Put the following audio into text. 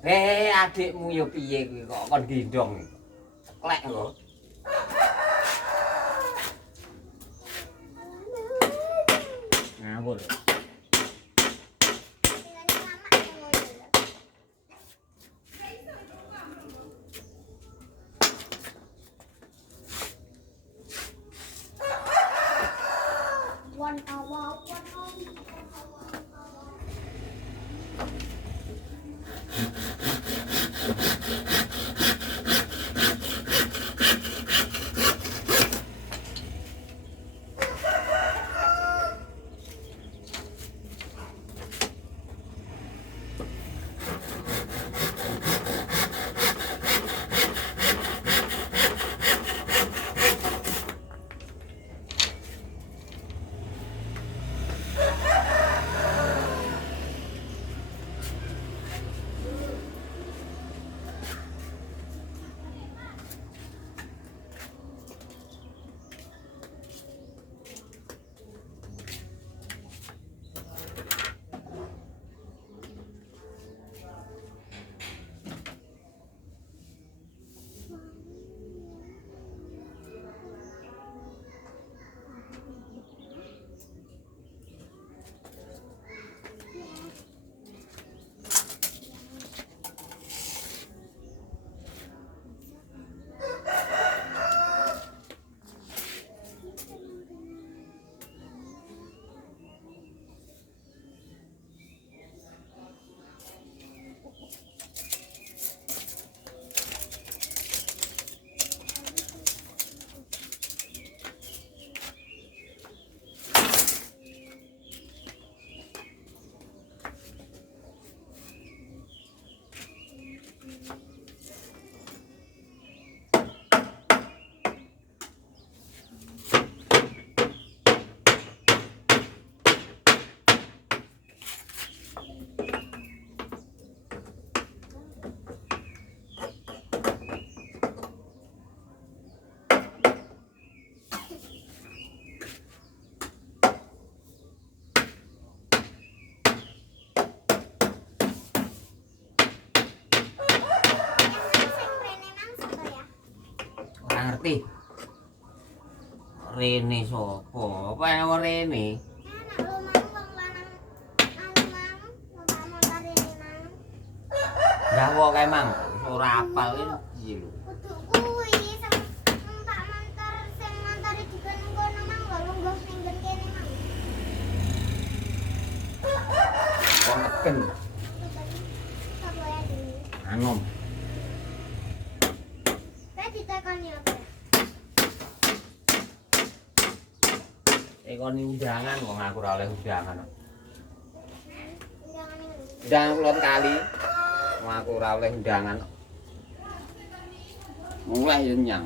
Adikmu yo piye kuwi kok kon gendong. Klek lho. Ngawur. Ngerti. Rene sapa? Apa yang rene? Lah kok kae mang ora apal iki lho. Kudu kuwi sing tak montor sing montore dikono kono mang lho lungguh ning nggon kene mang. Kok neken. Sapa ya iki? Anom. Ditekani apa? Ekoni undangan kok ngaku ora oleh undangan. Undangan ini. Undangan kulon kali. Ngaku ora oleh undangan. Mulai yo nyang.